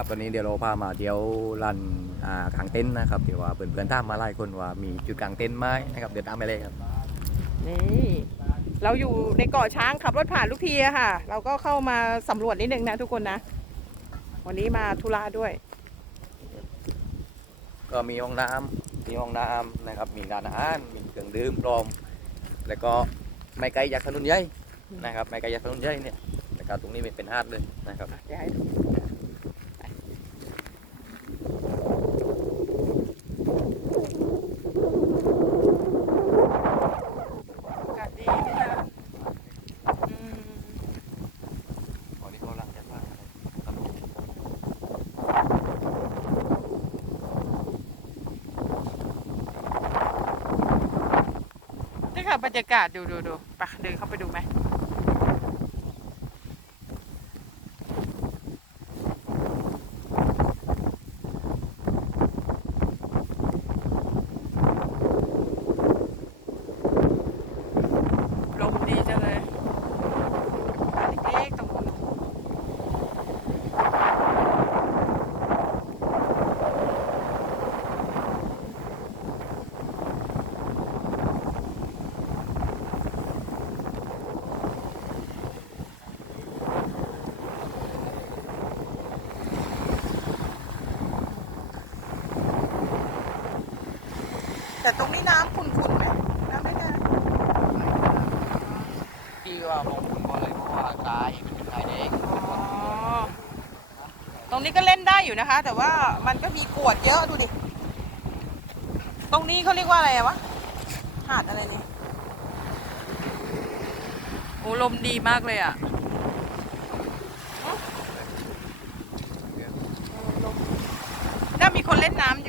ครับวันนี้เดี๋ยวเราพามาเที่ยวรันอ่ากางเต็นท์นะครับเดี๋ยวว่าเพื่อนๆตามมาไล่คนว่ามีจุดกางเต็นท์ไหมนะครับเดี๋ยวตามไปเลยครับนี่เราอยู่ในเกาะช้างขับรถผ่านทุกทีอะค่ะ เราก็เข้ามาสำรวจนิดนึงนะทุกคนนะ วันนี้มาธุระด้วย ก็มีห้องน้ำมีห้องน้ำนะครับ มีร้านอาหารมีเครื่องดื่มพร้อม แล้วก็ไม่ไกลจากถนนใหญ่นะครับ ไม่ไกลจากถนนใหญ่เนี่ยนะครับตรงนี้เป็นหาดเลยนะครับเดี๋ยวให้ดูอากาศดีไหมคะอืม ตอนนี้เขาลังจะสร้างครับ นี่ค่ะบรรยากาศดูดูดูไปเดินเข้าไปดูไหมลมดีจังเลยบ้านเล็กๆตรงนู้น แต่ตรงนี้น้ำขุ่นๆไหมน้ำไม่ได้ที่ว่ามองคุณเพราะอะไรเพราะว่าทรายมันเป็นทรายแดงอ๋อตรงนี้ก็เล่นได้อยู่นะคะ แต่ว่ามันก็มีกรวดเยอะดูดิ ตรงนี้เขาเรียกว่าอะไรอะวะ หาดอะไรนี่โอ้ลมดีมากเลยอะน่ามีคนเล่นน้ำ